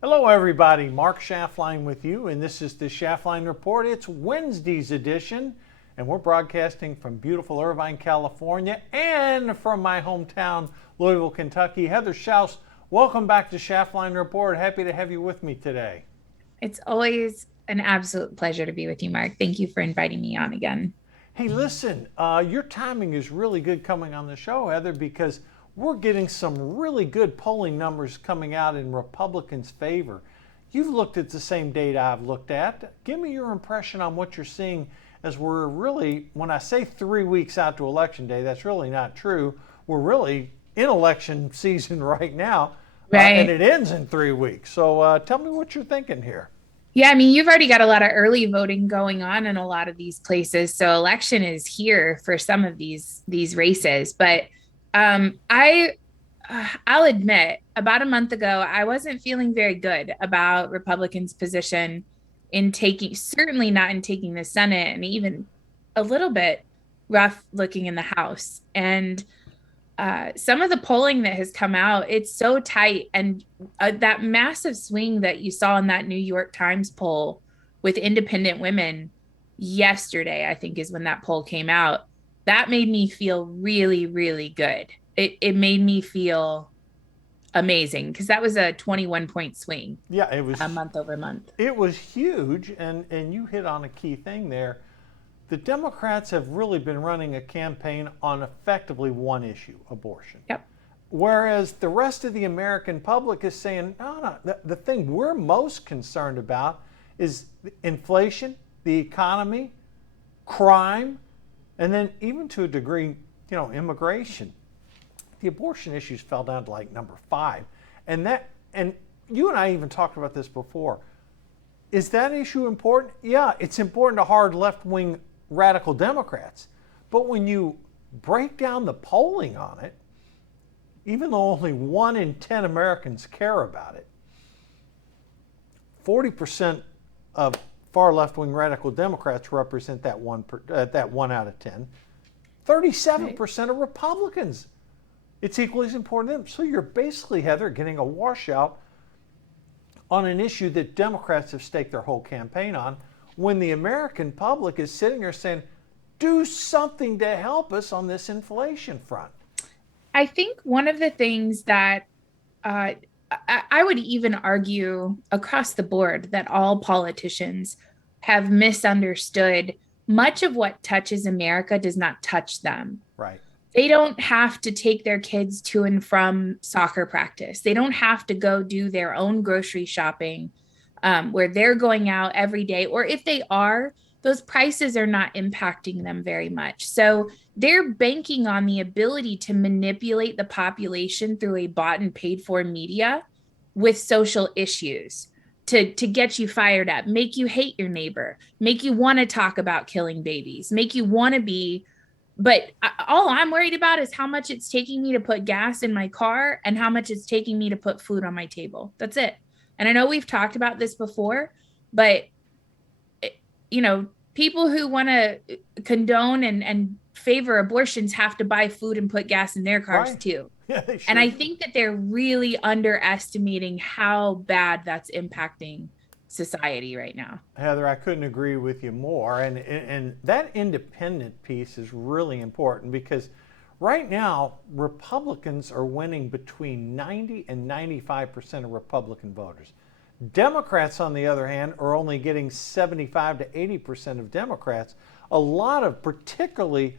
Hello everybody, Mark Schaftlein with you, and this is the Schaftlein Report. It's Wednesday's edition, and we're broadcasting from beautiful Irvine, California, and from my hometown, Louisville, Kentucky. Heather Schaus, welcome back to Schaftlein Report. Happy to have you with me today. It's always an absolute pleasure to be with you, Mark. Thank you for inviting me on again. Hey, listen, your timing is really good coming on the show, Heather, because we're getting some really good polling numbers coming out in Republicans' favor. You've looked at the same data I've looked at. Give me your impression on what you're seeing as we're really, when I say 3 weeks out to Election Day, that's really not true. We're really in election season right now, and it ends in 3 weeks. So tell me what you're thinking here. Yeah, I mean, you've already got a lot of early voting going on in a lot of these places. So election is here for some of these races. But I'll admit, about a month ago, I wasn't feeling very good about Republicans' position in certainly not in taking the Senate, and even a little bit rough looking in the House. And some of the polling that has come out, it's so tight. And that massive swing that you saw in that New York Times poll with independent women yesterday, I think is when that poll came out, that made me feel really, really good. It made me feel amazing because that was a 21-point swing. Yeah, it was month over month. It was huge, and you hit on a key thing there. The Democrats have really been running a campaign on effectively one issue, abortion. Yep. Whereas the rest of the American public is saying, no, the thing we're most concerned about is inflation, the economy, crime, and then even to a degree, immigration. The abortion issues fell down to like number 5. And you and I even talked about this before. Is that issue important? Yeah, it's important to hard left-wing radical Democrats. But when you break down the polling on it, even though only 1 in 10 Americans care about it, 40% of far left-wing radical Democrats represent that 1 out of 10. 37% of Republicans. It's equally as important to them. So you're basically, Heather, getting a washout on an issue that Democrats have staked their whole campaign on, when the American public is sitting there saying, do something to help us on this inflation front. I think one of the things that I would even argue across the board that all politicians have misunderstood, much of what touches America does not touch them. Right. They don't have to take their kids to and from soccer practice. They don't have to go do their own grocery shopping where they're going out every day. Or if they are, those prices are not impacting them very much. So they're banking on the ability to manipulate the population through a bought and paid for media with social issues to get you fired up, make you hate your neighbor, make you want to talk about killing babies, make you want to be. But all I'm worried about is how much it's taking me to put gas in my car and how much it's taking me to put food on my table. That's it. And I know we've talked about this before, but people who want to condone and favor abortions have to buy food and put gas in their cars too. Yeah, they sure and I think that they're really underestimating how bad that's impacting society right now. Heather, I couldn't agree with you more. And that independent piece is really important because right now, Republicans are winning between 90 and 95% of Republican voters. Democrats, on the other hand, are only getting 75 to 80% of Democrats. A lot of particularly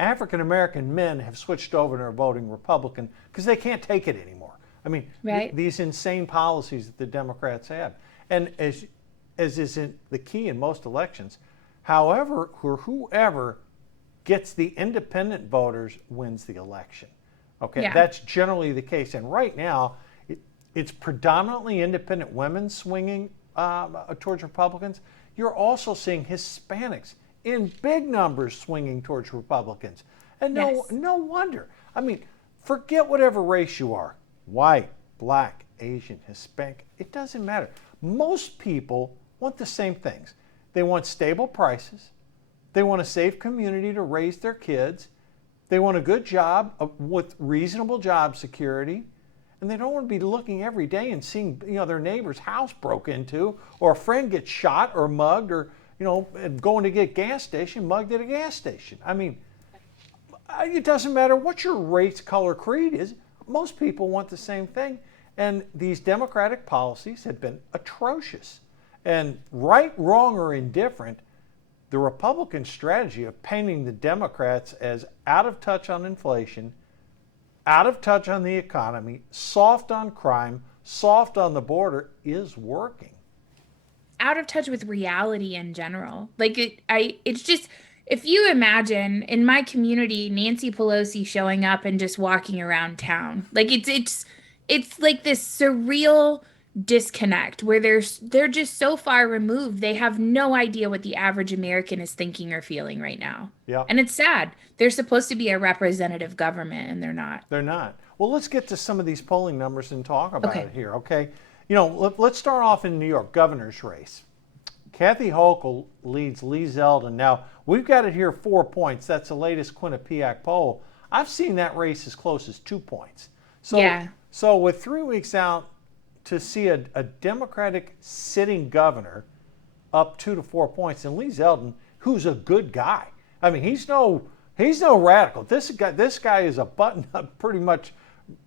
African-American men have switched over and are voting Republican because they can't take it anymore. I mean, these insane policies that the Democrats have. And as is the key in most elections, however or whoever gets the independent voters wins the election. Okay, that's generally the case. And right now, it's predominantly independent women swinging towards Republicans. You're also seeing Hispanics in big numbers swinging towards Republicans. And no wonder. I mean, forget whatever race you are, white, black, Asian, Hispanic, it doesn't matter. Most people want the same things. They want stable prices. They want a safe community to raise their kids. They want a good job with reasonable job security. And they don't want to be looking every day and seeing, their neighbor's house broke into, or a friend get shot or mugged, or, going to get gas station, mugged at a gas station. I mean, it doesn't matter what your race, color, creed is. Most people want the same thing. And these Democratic policies have been atrocious. And right, wrong, or indifferent, the Republican strategy of painting the Democrats as out of touch on inflation, out of touch on the economy, soft on crime, soft on the border is working. Out of touch with reality in general. It's just, if you imagine in my community, Nancy Pelosi showing up and just walking around town, it's like this surreal disconnect where they're just so far removed. They have no idea what the average American is thinking or feeling right now. Yeah. And it's sad. They're supposed to be a representative government and they're not. They're not. Well, let's get to some of these polling numbers and talk about Okay. it here, okay? Let's start off in New York, governor's race. Kathy Hochul leads Lee Zeldin. Now, we've got it here 4 points. That's the latest Quinnipiac poll. I've seen that race as close as 2 points. So with 3 weeks out, to see a Democratic sitting governor up 2 to 4 points, and Lee Zeldin, who's a good guy. I mean, he's no radical. This guy is a button-up, pretty much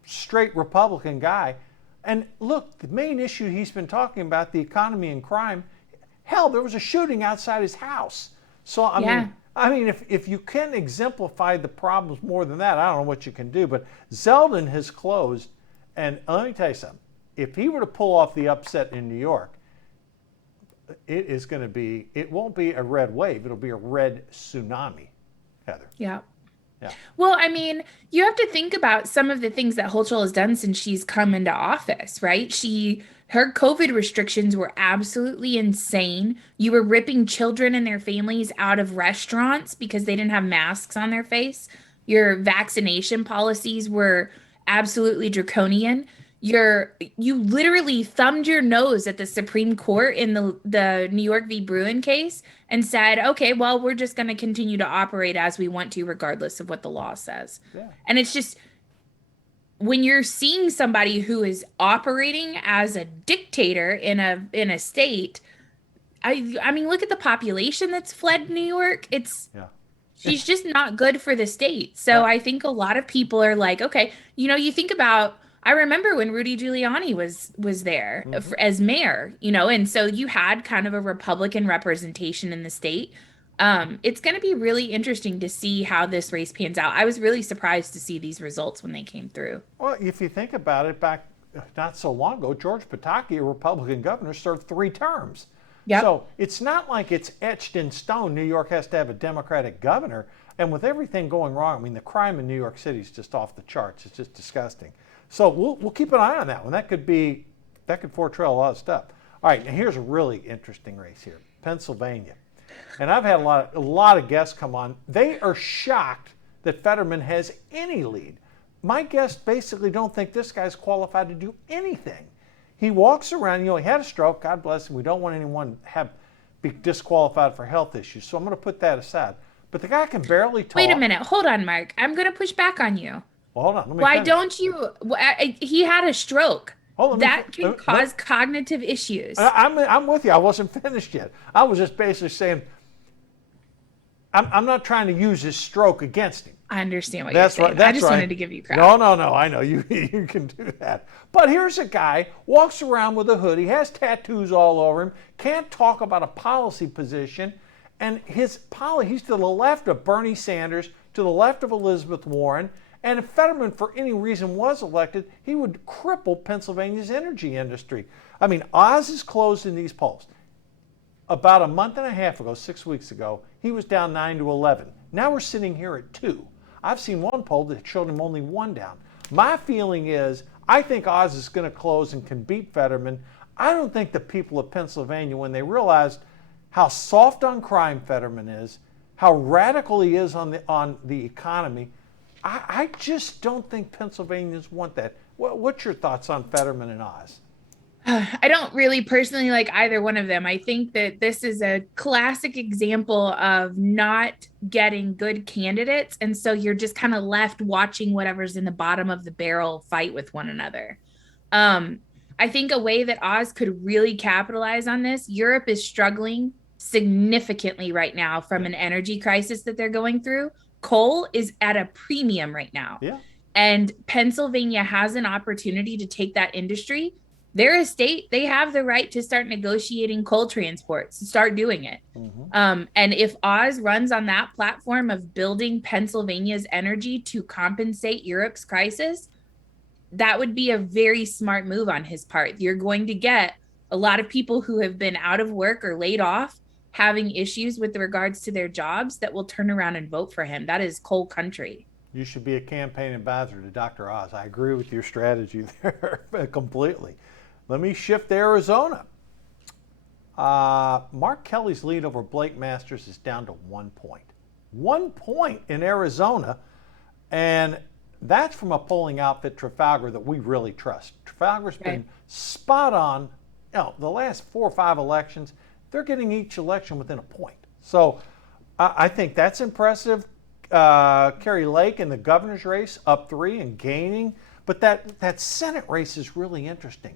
straight Republican guy. And look, the main issue he's been talking about, the economy and crime. Hell, there was a shooting outside his house. So I mean, if you can exemplify the problems more than that, I don't know what you can do. But Zeldin has closed, and let me tell you something. If he were to pull off the upset in New York, it won't be a red wave, it'll be a red tsunami, Heather. Yeah. Yeah. Well, I mean, you have to think about some of the things that Hochul has done since she's come into office, right? Her COVID restrictions were absolutely insane. You were ripping children and their families out of restaurants because they didn't have masks on their face. Your vaccination policies were absolutely draconian. You literally thumbed your nose at the Supreme Court in the New York v. Bruin case and said, okay, well, we're just going to continue to operate as we want to, regardless of what the law says. Yeah. And it's just, when you're seeing somebody who is operating as a dictator in a state, I mean, look at the population that's fled New York. She's just not good for the state. So I think a lot of people are like, okay, you think about, I remember when Rudy Giuliani was there as mayor, and so you had kind of a Republican representation in the state. It's going to be really interesting to see how this race pans out. I was really surprised to see these results when they came through. Well, if you think about it, back not so long ago, George Pataki, a Republican governor, served 3 terms. Yep. So it's not like it's etched in stone. New York has to have a Democratic governor. And with everything going wrong, I mean, the crime in New York City is just off the charts. It's just disgusting. So we'll keep an eye on that one. That could foretell a lot of stuff. All right, and here's a really interesting race here, Pennsylvania. And I've had a lot of guests come on. They are shocked that Fetterman has any lead. My guests basically don't think this guy's qualified to do anything. He walks around, he had a stroke, God bless him. We don't want anyone to be disqualified for health issues. So I'm going to put that aside. But the guy can barely talk. Wait a minute. Hold on, Mark. I'm going to push back on you. Well, hold on. Let me Why finish. don't you? He had a stroke. That can cause cognitive issues. I'm with you. I wasn't finished yet. I was just basically saying, I'm not trying to use his stroke against him. I understand what you're saying. Right. That's I just right. wanted to give you credit. No. I know you can do that. But here's a guy, walks around with a hoodie, has tattoos all over him, can't talk about a policy position, and he's to the left of Bernie Sanders, to the left of Elizabeth Warren. And if Fetterman, for any reason, was elected, he would cripple Pennsylvania's energy industry. I mean, Oz is closed in these polls. About a month and a half ago, 6 weeks ago, he was down 9 to 11. Now we're sitting here at 2. I've seen one poll that showed him only 1 down. My feeling is, I think Oz is going to close and can beat Fetterman. I don't think the people of Pennsylvania, when they realized how soft on crime Fetterman is, how radical he is on the economy, I just don't think Pennsylvanians want that. What's your thoughts on Fetterman and Oz? I don't really personally like either one of them. I think that this is a classic example of not getting good candidates. And so you're just kind of left watching whatever's in the bottom of the barrel fight with one another. Um, I think a way that Oz could really capitalize on this, Europe is struggling significantly right now from Yeah. an energy crisis that they're going through. Coal is at a premium right now. Yeah. And Pennsylvania has an opportunity to take that industry. They're a state, they have the right to start negotiating coal transports, to start doing it. Mm-hmm. And if Oz runs on that platform of building Pennsylvania's energy to compensate Europe's crisis, that would be a very smart move on his part. You're going to get a lot of people who have been out of work or laid off having issues with regards to their jobs that will turn around and vote for him. That is coal country. You should be a campaign advisor to Dr. Oz. I agree with your strategy there completely. Let me shift to Arizona. Mark Kelly's lead over Blake Masters is down to 1 point. 1 point in Arizona, and that's from a polling outfit, Trafalgar, that we really trust. Trafalgar's been spot on. The last 4 or 5 elections, they're getting each election within a point. So I think that's impressive. Kerry Lake in the governor's race up 3 and gaining. But that Senate race is really interesting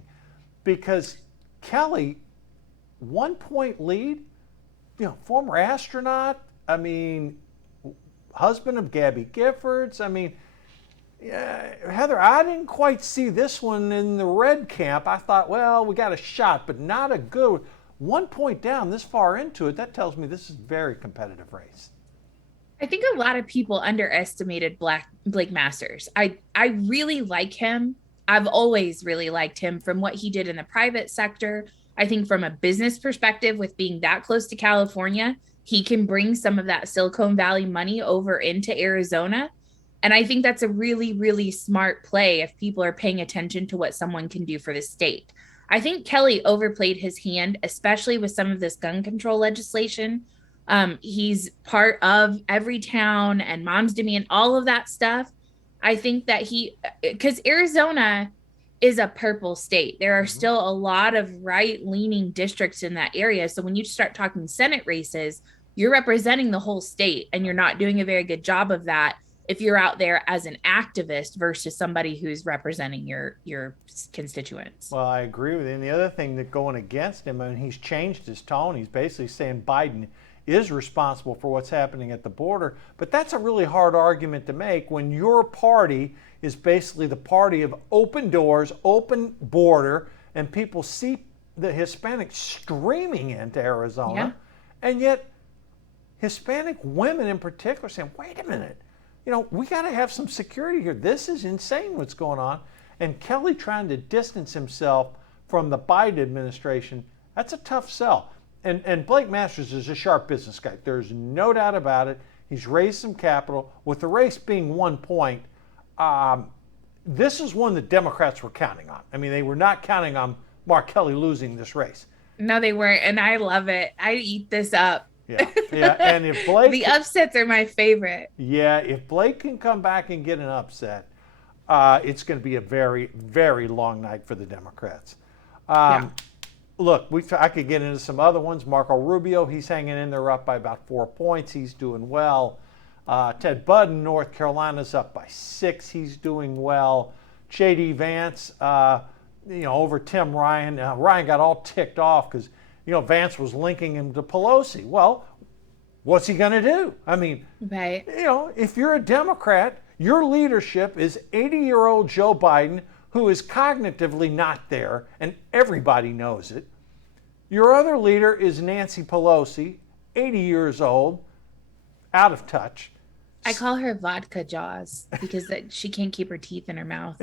because Kelly, 1 point lead, former astronaut, husband of Gabby Giffords. Heather, I didn't quite see this one in the red camp. I thought, well, we got a shot, but not a good 1 point down this far into it. That tells me this is a very competitive race. I think a lot of people underestimated Blake Masters. I really like him. I've always really liked him from what he did in the private sector. I think from a business perspective, with being that close to California, he can bring some of that Silicon Valley money over into Arizona. And I think that's a really, really smart play if people are paying attention to what someone can do for the state. I think Kelly overplayed his hand, especially with some of this gun control legislation. He's part of Everytown and Mom's Demand, all of that stuff. I think that because Arizona is a purple state, there are still a lot of right-leaning districts in that area. So when you start talking Senate races, you're representing the whole state, and you're not doing a very good job of that if you're out there as an activist versus somebody who's representing your constituents. Well, I agree with you. And the other thing that going against him, he's changed his tone. He's basically saying Biden is responsible for what's happening at the border. But that's a really hard argument to make when your party is basically the party of open doors, open border, and people see the Hispanics streaming into Arizona. Yeah. And yet Hispanic women in particular saying, wait a minute, we got to have some security here. This is insane what's going on. And Kelly trying to distance himself from the Biden administration, that's a tough sell. And Blake Masters is a sharp business guy. There's no doubt about it. He's raised some capital. With the race being 1 point, this is one that Democrats were counting on. They were not counting on Mark Kelly losing this race. No, they weren't. And I love it. I eat this up. Yeah. And if Blake... the upsets are my favorite. Yeah, if Blake can come back and get an upset, it's going to be a very, very long night for the Democrats. Look, I could get into some other ones. Marco Rubio, he's hanging in there up by about 4 points. He's doing well. Ted Budd in North Carolina's up by 6. He's doing well. J.D. Vance, over Tim Ryan. Ryan got all ticked off because, Vance was linking him to Pelosi. Well, what's he going to do? Right. If you're a Democrat, your leadership is 80-year-old Joe Biden, who is cognitively not there, and everybody knows it. Your other leader is Nancy Pelosi, 80 years old, out of touch. I call her vodka jaws because she can't keep her teeth in her mouth.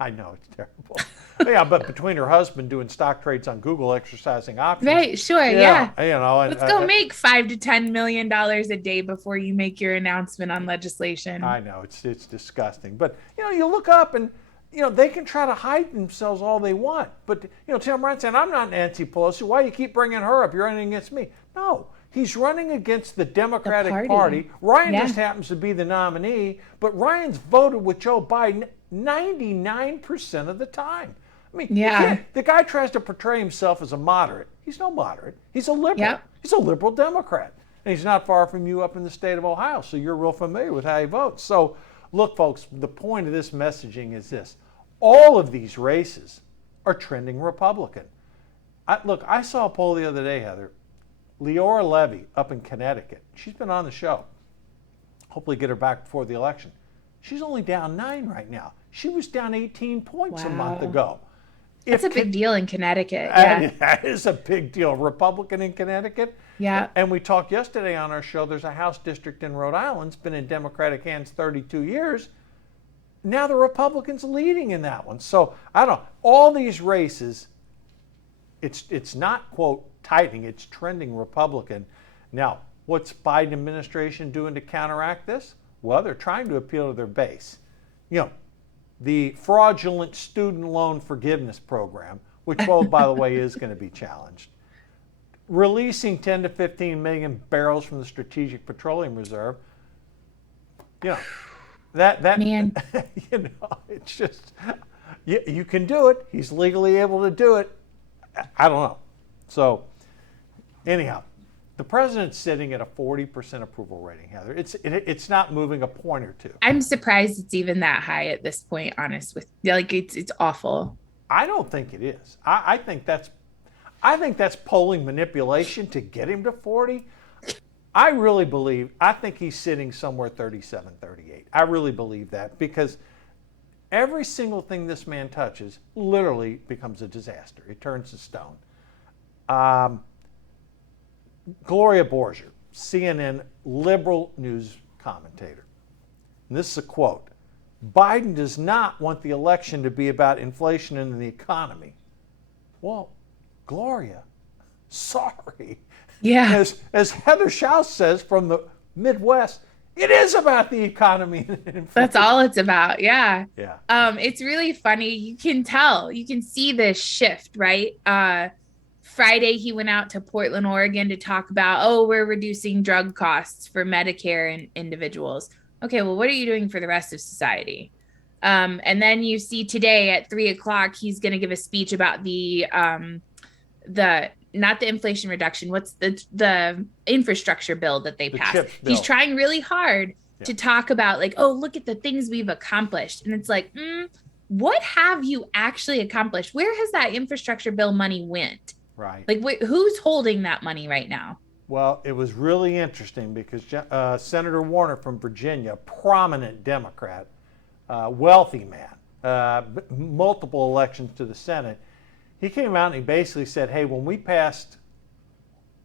I know, it's terrible. Yeah, but between her husband doing stock trades on Google, exercising options. Right, sure, yeah. Let's go make $5 to $10 million a day before you make your announcement on legislation. I know, it's disgusting. But, you look up and, they can try to hide themselves all they want. But, Tim Ryan saying, I'm not Nancy Pelosi. Why do you keep bringing her up? You're running against me. No. He's running against the Democratic Party. Ryan just happens to be the nominee, but Ryan's voted with Joe Biden 99% of the time. I mean, you Yeah. can't, the guy tries to portray himself as a moderate. He's no moderate. He's a liberal. Yep. He's a liberal Democrat. And he's not far from you up in the state of Ohio, so you're real familiar with how he votes. So, look, folks, the point of this messaging is this. All of these races are trending Republican. I saw a poll the other day, Heather. Leora Levy up in Connecticut. She's been on the show. Hopefully get her back before the election. She's only down 9 right now. She was down 18 points a month ago. That's a big deal in Connecticut. Yeah. That is a big deal. Republican in Connecticut. Yeah. And we talked yesterday on our show, there's a House district in Rhode Island. It's been in Democratic hands 32 years. Now the Republicans leading in that one. So, I don't know. All these races, it's not, quote, tightening. It's trending Republican. Now, what's Biden administration doing to counteract this? Well, they're trying to appeal to their base. You know, the fraudulent student loan forgiveness program, which, well, by the way, is going to be challenged. Releasing 10 to 15 million barrels from the Strategic Petroleum Reserve. You know, that Man. you know, it's just, you can do it. He's legally able to do it. I don't know. So, anyhow, the president's sitting at a 40% approval rating, Heather. It's not moving a point or two. I'm surprised it's even that high at this point, honest with like it's awful. I don't think it is. I think that's polling manipulation to get him to 40. I think he's sitting somewhere 37, 38. I really believe that because every single thing this man touches literally becomes a disaster. It turns to stone. Gloria Borger, CNN liberal news commentator. And this is a quote. Biden does not want the election to be about inflation and the economy. Well, Gloria, sorry. Yeah. As Heather Schaus says from the Midwest, it is about the economy and inflation. That's all it's about. Yeah. Yeah. It's really funny. You can tell, you can see this shift, right? Friday, he went out to Portland, Oregon to talk about, we're reducing drug costs for Medicare and individuals. Okay, well, what are you doing for the rest of society? And then you see today at 3:00, he's going to give a speech about the not the Inflation Reduction, what's the infrastructure bill that they passed. He's trying really hard to talk about like, look at the things we've accomplished. And it's like, what have you actually accomplished? Where has that infrastructure bill money went? Right. Like, who's holding that money right now? Well, it was really interesting because Senator Warner from Virginia, prominent Democrat, wealthy man, multiple elections to the Senate, he came out and he basically said, hey, when we passed,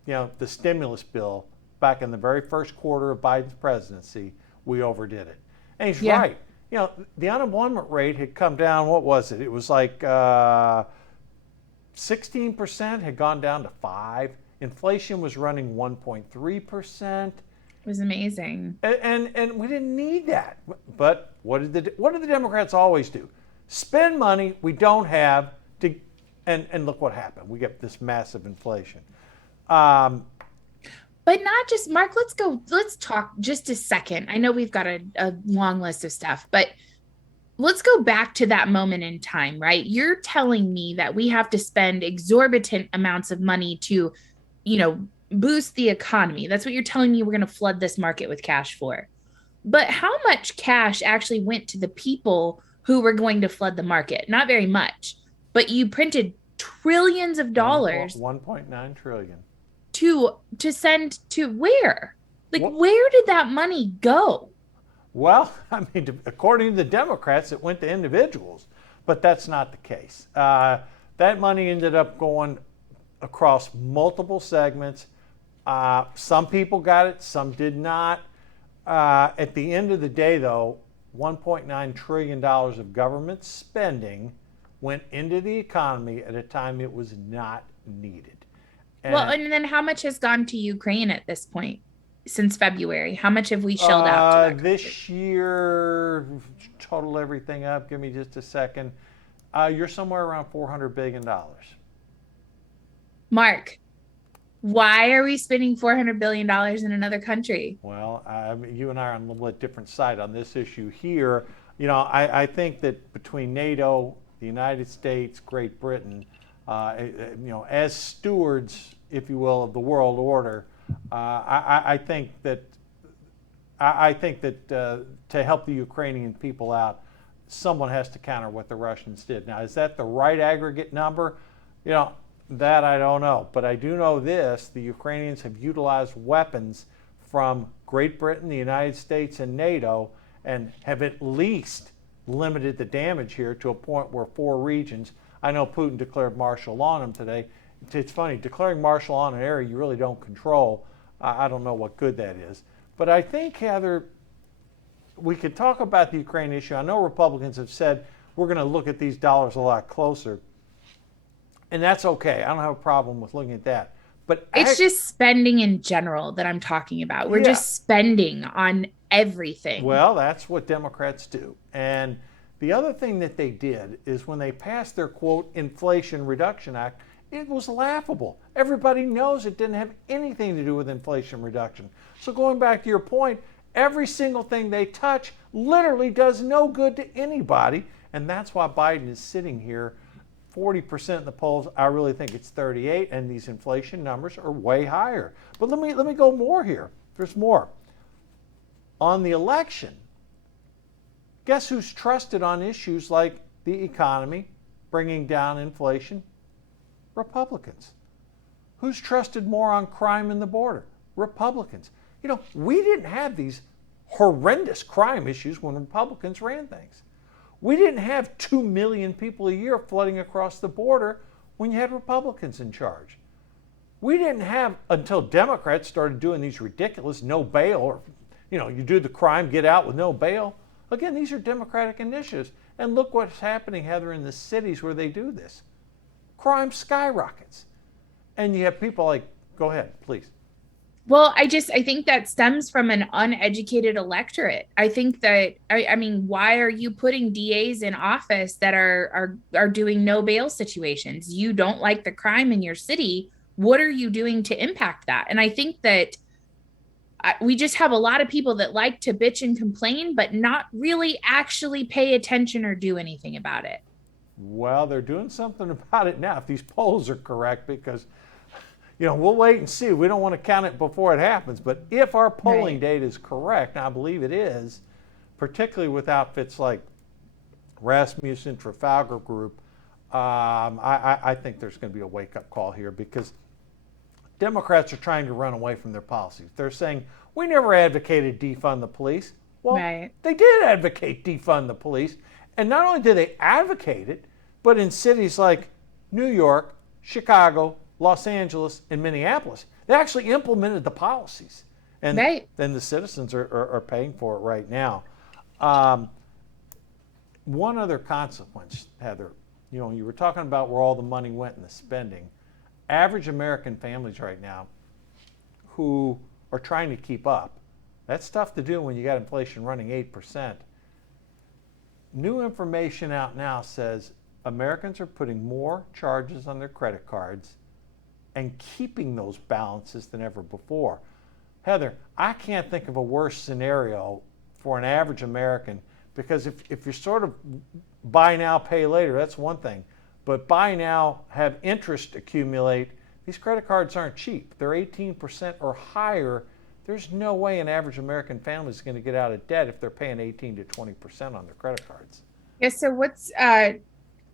the stimulus bill back in the very first quarter of Biden's presidency, we overdid it. And he's right. The unemployment rate had come down, what was it? It was like 16% had gone down to 5%. Inflation was running 1.3%. It was amazing. And we didn't need that. But what did the Democrats always do? Spend money we don't have to, and look what happened. We get this massive inflation. But not just, Mark, let's talk just a second. I know we've got a long list of stuff, but let's go back to that moment in time, right? You're telling me that we have to spend exorbitant amounts of money to, boost the economy. That's what you're telling me we're going to flood this market with cash for. But how much cash actually went to the people who were going to flood the market? Not very much. But you printed trillions of dollars. 1.9 trillion. To send to where? Like, where did that money go? Well, I mean, according to the Democrats, it went to individuals, but that's not the case. That money ended up going across multiple segments. Some people got it, some did not. At the end of the day, though, $1.9 trillion of government spending went into the economy at a time it was not needed. And then how much has gone to Ukraine at this point since February? How much have we shelled out to that this year, total everything up, give me just a second, you're somewhere around $400 billion. Mark, why are we spending $400 billion in another country? Well, you and I are on a little bit different side on this issue here. I think that between NATO, the United States, Great Britain, as stewards, if you will, of the world order, I think that to help the Ukrainian people out, someone has to counter what the Russians did. Now, is that the right aggregate number? That I don't know. But I do know this: the Ukrainians have utilized weapons from Great Britain, the United States, and NATO, and have at least limited the damage here to a point where 4 regions. I know Putin declared martial law on them today. It's funny, declaring martial law on an area you really don't control, I don't know what good that is. But I think, Heather, we could talk about the Ukraine issue. I know Republicans have said we're going to look at these dollars a lot closer. And that's okay. I don't have a problem with looking at that. But it's just spending in general that I'm talking about. We're just spending on everything. Well, that's what Democrats do. And the other thing that they did is when they passed their, quote, Inflation Reduction Act, it was laughable. Everybody knows it didn't have anything to do with inflation reduction. So going back to your point, every single thing they touch literally does no good to anybody. And that's why Biden is sitting here 40% in the polls. I really think it's 38, and these inflation numbers are way higher. But let me go more here. There's more. On the election, guess who's trusted on issues like the economy, bringing down inflation? Republicans. Who's trusted more on crime and the border? Republicans. We didn't have these horrendous crime issues when Republicans ran things. We didn't have 2 million people a year flooding across the border when you had Republicans in charge. We didn't have, until Democrats started doing these ridiculous no bail, or, you do the crime, get out with no bail. Again, these are Democratic initiatives. And look what's happening, Heather, in the cities where they do this. Crime skyrockets. And you have people like, go ahead, please. Well, I think that stems from an uneducated electorate. I think that, I mean, why are you putting DAs in office that are doing no bail situations? You don't like the crime in your city. What are you doing to impact that? And I think that we just have a lot of people that like to bitch and complain, but not really actually pay attention or do anything about it. Well, they're doing something about it now, if these polls are correct, because we'll wait and see. We don't want to count it before it happens. But if our polling data is correct, and I believe it is, particularly with outfits like Rasmussen, Trafalgar Group, I think there's going to be a wake-up call here, because Democrats are trying to run away from their policies. They're saying, we never advocated defund the police. Well, they did advocate defund the police. And not only did they advocate it, but in cities like New York, Chicago, Los Angeles, and Minneapolis, they actually implemented the policies. And then the citizens are paying for it right now. One other consequence, Heather, you were talking about where all the money went in the spending. Average American families right now who are trying to keep up, that's tough to do when you got inflation running 8%. New information out now says Americans are putting more charges on their credit cards and keeping those balances than ever before. Heather, I can't think of a worse scenario for an average American, because if you're sort of buy now, pay later, that's one thing. But buy now, have interest accumulate. These credit cards aren't cheap. They're 18% or higher. There's no way an average American family is going to get out of debt if they're paying 18 to 20% on their credit cards. Yeah, so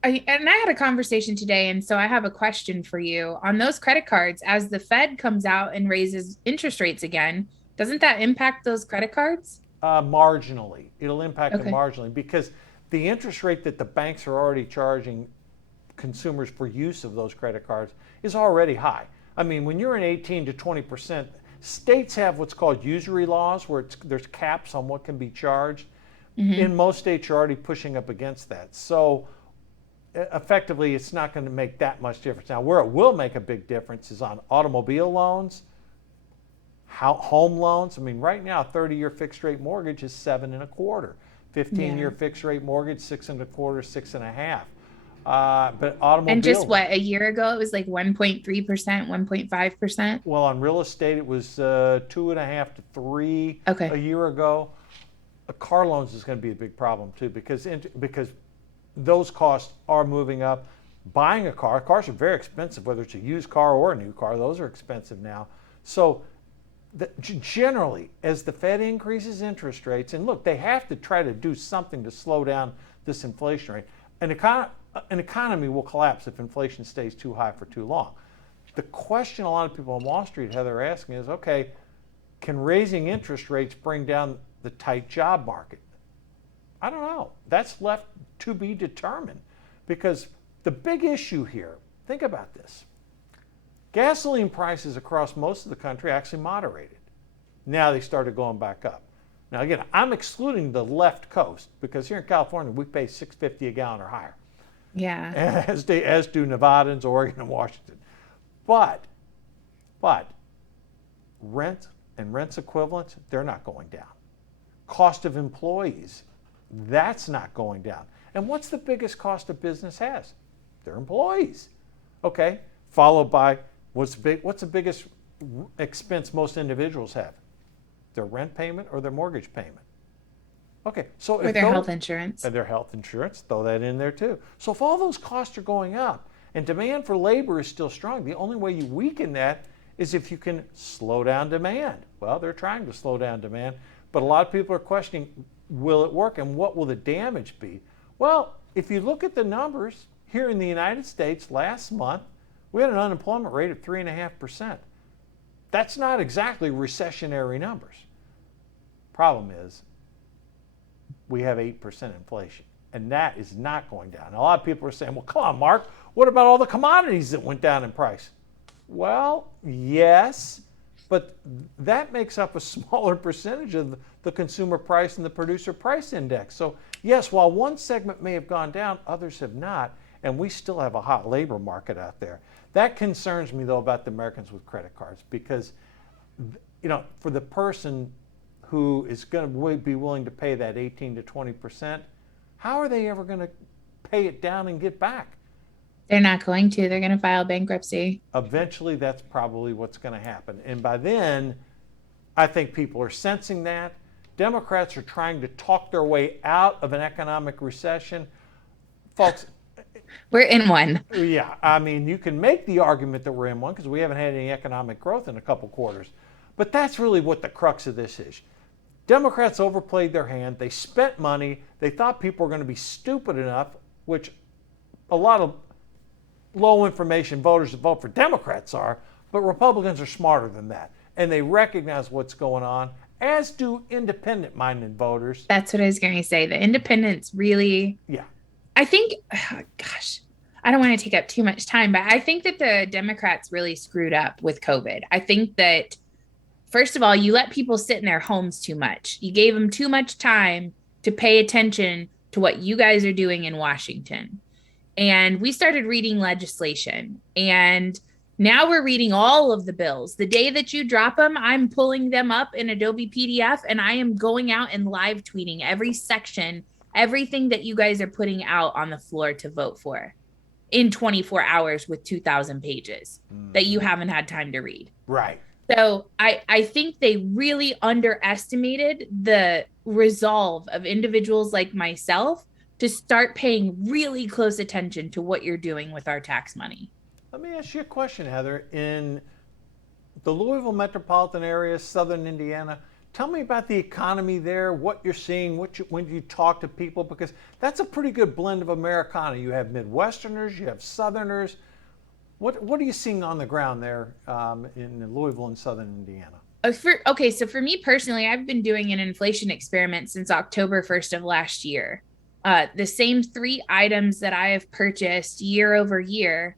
and I had a conversation today, and so I have a question for you. On those credit cards, as the Fed comes out and raises interest rates again, doesn't that impact those credit cards? Marginally. It'll impact them marginally, because the interest rate that the banks are already charging consumers for use of those credit cards is already high. I mean, when you're in 18 to 20%, states have what's called usury laws, where there's caps on what can be charged. In most states, you're already pushing up against that. So effectively, it's not going to make that much difference. Now, where it will make a big difference is on automobile loans, home loans. I mean, right now, a 30-year fixed rate mortgage is 7.25%. 15-year fixed rate mortgage, 6.25%, 6.5%. But automobile. And just a year ago, it was like 1.3%, 1.5%. Well, on real estate, it was 2.5 to 3 a year ago. Car loans is going to be a big problem too, because those costs are moving up. Buying a car, cars are very expensive, whether it's a used car or a new car, those are expensive now. So generally, as the Fed increases interest rates, and look, they have to try to do something to slow down this inflation rate. An economy will collapse if inflation stays too high for too long. The question a lot of people on Wall Street, Heather, are asking is, okay, can raising interest rates bring down the tight job market? I don't know. That's left to be determined, because the big issue here, think about this. Gasoline prices across most of the country actually moderated. Now they started going back up. Now again, I'm excluding the left coast, because here in California we pay $6.50 a gallon or higher. Yeah. As do Nevadans, Oregon, and Washington. But rent and rent's equivalents, they're not going down. Cost of employees, that's not going down. And what's the biggest cost a business has? Their employees. Okay, followed by what's the biggest expense most individuals have? Their rent payment or their mortgage payment. Okay, so Or their health insurance. And their health insurance, throw that in there too. So if all those costs are going up and demand for labor is still strong, the only way you weaken that is if you can slow down demand. Well, they're trying to slow down demand, but a lot of people are questioning, will it work and what will the damage be? Well, if you look at the numbers here in the United States last month, we had an unemployment rate of 3.5%. That's not exactly recessionary numbers. Problem is, we have 8% inflation, and that is not going down. Now, a lot of people are saying, well, come on, Mark, what about all the commodities that went down in price? Well, yes, but that makes up a smaller percentage of the consumer price and the producer price index. So yes, while one segment may have gone down, others have not, and we still have a hot labor market out there. That concerns me, though, about the Americans with credit cards, because, for the person who is going to be willing to pay that 18 to 20%, how are they ever going to pay it down and get back? They're not going to. They're going to file bankruptcy. Eventually, that's probably what's going to happen. And by then, I think people are sensing that. Democrats are trying to talk their way out of an economic recession. Folks, we're in one. Yeah, I mean, you can make the argument that we're in one because we haven't had any economic growth in a couple quarters. But that's really what the crux of this is. Democrats overplayed their hand. They spent money. They thought people were going to be stupid enough, which a lot of low information voters that vote for Democrats are, but Republicans are smarter than that. And they recognize what's going on, as do independent-minded voters. That's what I was going to say. The independents really... Yeah. I think, gosh, I don't want to take up too much time, but I think that the Democrats really screwed up with COVID. I think that, first of all, you let people sit in their homes too much. You gave them too much time to pay attention to what you guys are doing in Washington. And we started reading legislation, and now we're reading all of the bills. The day that you drop them, I'm pulling them up in Adobe PDF, and I am going out and live tweeting every section, everything that you guys are putting out on the floor to vote for in 24 hours with 2,000 pages that you haven't had time to read. Right. So I think they really underestimated the resolve of individuals like myself to start paying really close attention to what you're doing with our tax money. Let me ask you a question, Heather. In the Louisville metropolitan area, southern Indiana, tell me about the economy there, what you're seeing, when you talk to people, because that's a pretty good blend of Americana. You have Midwesterners, you have Southerners. What are you seeing on the ground there in Louisville and southern Indiana? So for me personally, I've been doing an inflation experiment since October 1st of last year. The same 3 items that I have purchased year over year,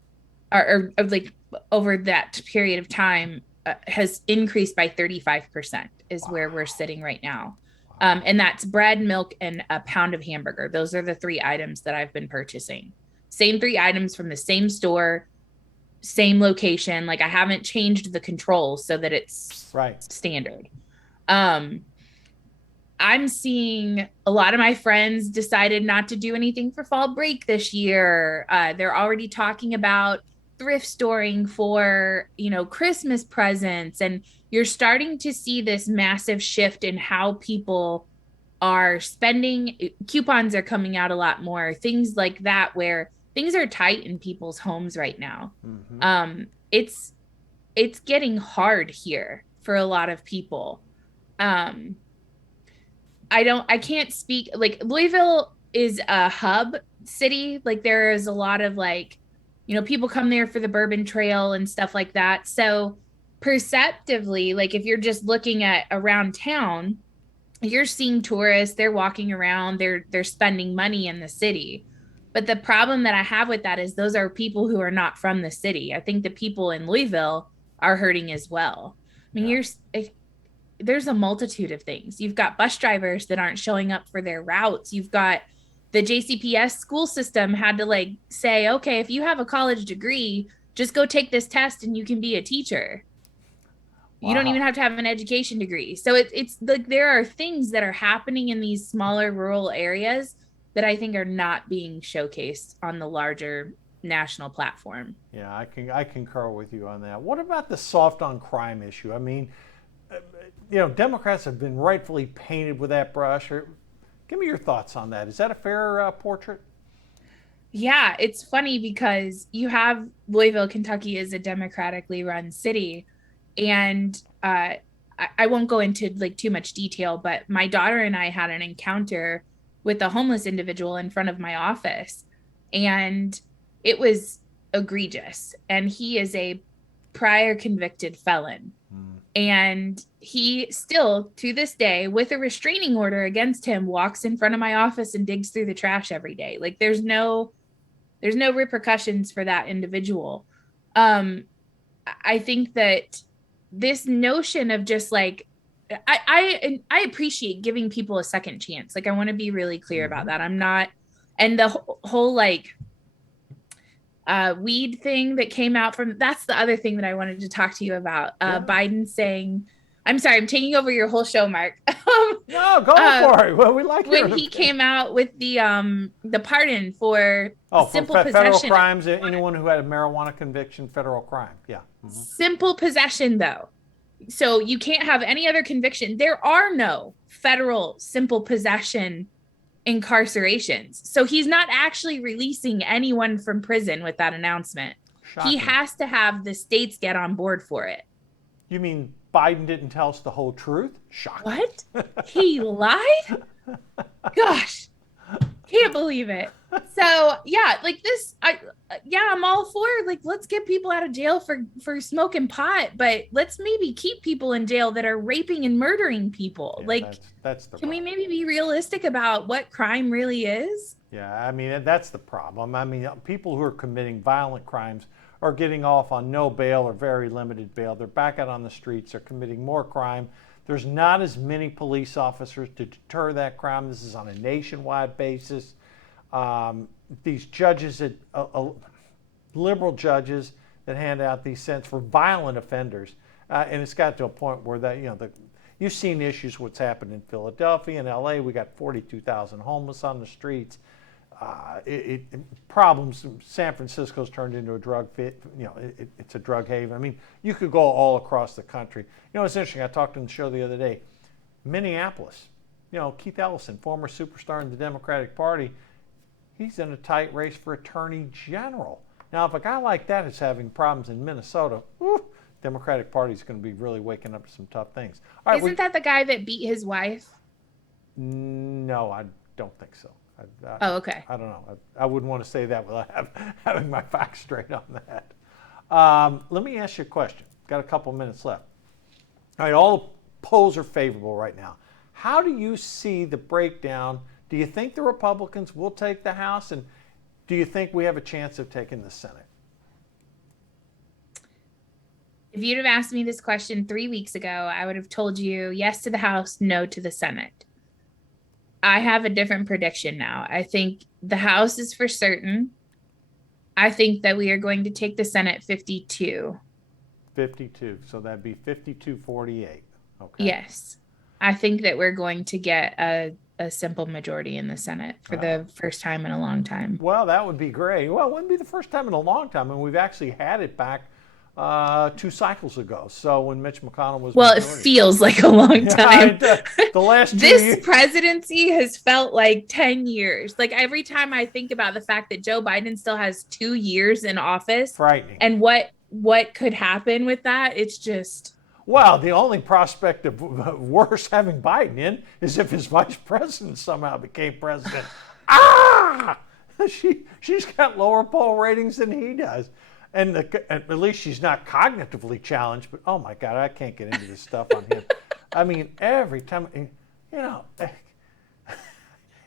or like over that period of time, has increased by 35% is where we're sitting right now. And that's bread, milk, and a pound of hamburger. Those are the 3 items that I've been purchasing. Same 3 items from the same store, same location. Like, I haven't changed the controls so that it's standard. I'm seeing a lot of my friends decided not to do anything for fall break this year. They're already talking about thrift storing for, Christmas presents. And you're starting to see this massive shift in how people are spending, coupons are coming out a lot more, things like that, where things are tight in people's homes right now. Hmm. It's getting hard here for a lot of people. um I can't speak, like Louisville is a hub city. Like there is a lot of like, people come there for the Bourbon Trail and stuff like that. So perceptively, like if you're just looking at around town, you're seeing tourists, they're walking around, they're spending money in the city. But the problem that I have with that is those are people who are not from the city. I think the people in Louisville are hurting as well. I mean, Yeah. there's a multitude of things. You've got bus drivers that aren't showing up for their routes. You've got the JCPS school system had to like say, okay, if you have a college degree, just go take this test and you can be a teacher. You don't even Wow. have to have an education degree. So it's like there are things that are happening in these smaller rural areas that I think are not being showcased on the larger national platform. Yeah, I concur with you on that. What about the soft on crime issue? I mean, Democrats have been rightfully painted with that brush. Give me your thoughts on that. Is that a fair portrait? Yeah, it's funny because you have Louisville, Kentucky is a democratically run city. And I won't go into like too much detail, but my daughter and I had an encounter with a homeless individual in front of my office. And it was egregious. And he is a prior convicted felon. Mm. And he still, to this day, with a restraining order against him, walks in front of my office and digs through the trash every day. Like there's no repercussions for that individual. um I think that this notion of just like I appreciate giving people a second chance. Like I want to be really clear about Hmm. that. I'm not, and the whole like weed thing that came out from, that's the other thing that I wanted to talk to you about. Yeah. Biden saying, I'm sorry, I'm taking over your whole show, Mark. No, go uh, for it. Well, we like when hearing he opinions. came out with the pardon for Oh, for simple federal possession. crimes, anyone who had a marijuana conviction, federal crime. Yeah. Hmm. Simple possession, though. So you can't have any other conviction. There are no federal simple possession incarcerations. So he's not actually releasing anyone from prison with that announcement. He Shocking. has to have the states get on board for it. You mean Biden didn't tell us the whole truth? Shocking. What? He lied? Gosh, can't believe it. So yeah, like this, I'm all for like let's get people out of jail for smoking pot, but let's maybe keep people in jail that are raping and murdering people. Yeah, Like, that's the can we problem. maybe be realistic about what crime really is? Yeah, I mean that's the problem. I mean, people who are committing violent crimes are getting off on no bail or very limited bail. They're back out on the streets. They're committing more crime. There's not as many police officers to deter that crime. This is on a nationwide basis. These judges, liberal judges, that hand out these sentences for violent offenders, and it's got to a point where you've seen issues what's happened in Philadelphia and L.A. We got 42,000 homeless on the streets. Problems. San Francisco's turned into a drug fit. It's a drug haven. I mean, you could go all across the country. It's interesting. I talked on the show the other day. Minneapolis. Keith Ellison, former superstar in the Democratic Party, he's in a tight race for attorney general. Now, if a guy like that is having problems in Minnesota, Democratic Party is going to be really waking up to some tough things. All right, Isn't that the guy that beat his wife? no, I don't think so. Oh, okay. I don't know. I wouldn't want to say that without having my facts straight on that. Let me ask you a question. Got a couple minutes left. All right, all the polls are favorable right now. How do you see the breakdown? Do you think the Republicans will take the House, and do you think we have a chance of taking the Senate? If you'd have asked me this question 3 weeks ago, I would have told you yes to the House, no to the Senate. I have a different prediction now. I think the House is for certain. I think that we are going to take the Senate 52. 52. So that'd be 52-48. Okay. Yes. I think that we're going to get a simple majority in the Senate for the first time in a long time. Well, that would be great. Well, it wouldn't be the first time in a long time, and we've actually had it back 2 cycles ago. So when Mitch McConnell was Well, it majority. feels like a long time. The last 2 This years. presidency has felt like 10 years. Like every time I think about the fact that Joe Biden still has 2 years in office, Frightening. and what could happen with that, it's just. Well, the only prospect of worse having Biden in is if his vice president somehow became president. She's got lower poll ratings than he does. And at least she's not cognitively challenged, but oh my God, I can't get into this stuff on him. I mean, every time,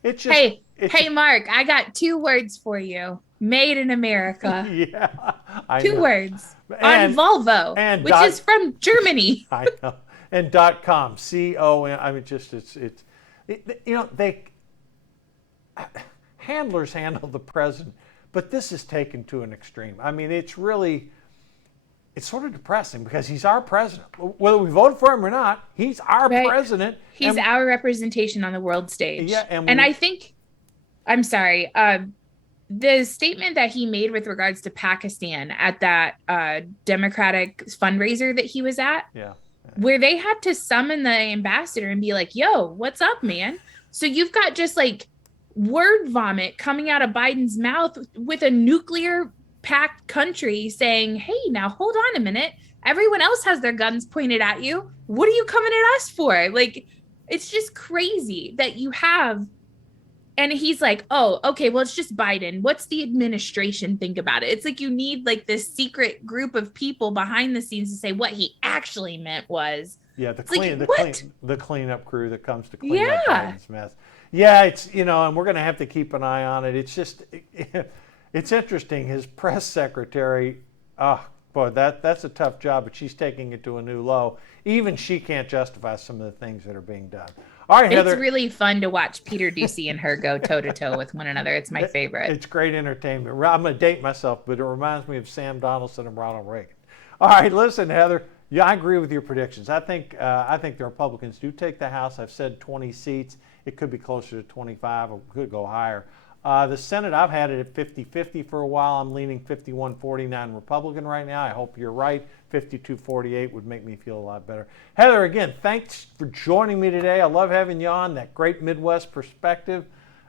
it's just. Hey, Mark, I got 2 words for you. Made in America. Yeah. I 2 know. words. And, on Volvo, which is from Germany. I know. And .com, C-O-M, I mean, just, handlers handle the president, but this is taken to an extreme. I mean, it's sort of depressing because he's our president. Whether we voted for him or not, he's our president. He's our representation on the world stage. Yeah, and I think, I'm sorry, the statement that he made with regards to Pakistan at that Democratic fundraiser that he was at, where they had to summon the ambassador and be like, yo, what's up, man? So you've got just like word vomit coming out of Biden's mouth with a nuclear packed country saying, hey, now hold on a minute. Everyone else has their guns pointed at you. What are you coming at us for? Like, it's just crazy that you have. And he's like, oh, okay, well, it's just Biden. What's the administration think about it? It's like you need like this secret group of people behind the scenes to say what he actually meant was. Yeah, the cleanup crew that comes to clean up Biden's mess. Yeah, it's, and we're going to have to keep an eye on it. It's just, it's interesting. His press secretary, oh, boy, that's a tough job, but she's taking it to a new low. Even she can't justify some of the things that are being done. All right, Heather. It's really fun to watch Peter Doocy and her go toe-to-toe with one another. It's my favorite. It's great entertainment. I'm going to date myself, but it reminds me of Sam Donaldson and Ronald Reagan. All right, listen, Heather. Yeah, I agree with your predictions. I think the Republicans do take the House. I've said 20 seats. It could be closer to 25 or could go higher. The Senate, I've had it at 50-50 for a while. I'm leaning 51-49 Republican right now. I hope you're right. 52-48 would make me feel a lot better. Heather, again, thanks for joining me today. I love having you on, that great Midwest perspective.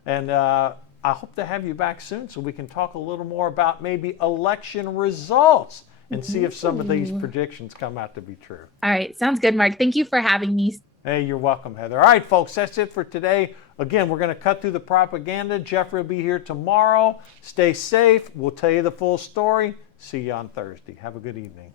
And I hope to have you back soon so we can talk a little more about maybe election results and see if some of these predictions come out to be true. All right. Sounds good, Mark. Thank you for having me. Hey, you're welcome, Heather. All right, folks, that's it for today. Again, we're going to cut through the propaganda. Jeffrey will be here tomorrow. Stay safe. We'll tell you the full story. See you on Thursday. Have a good evening.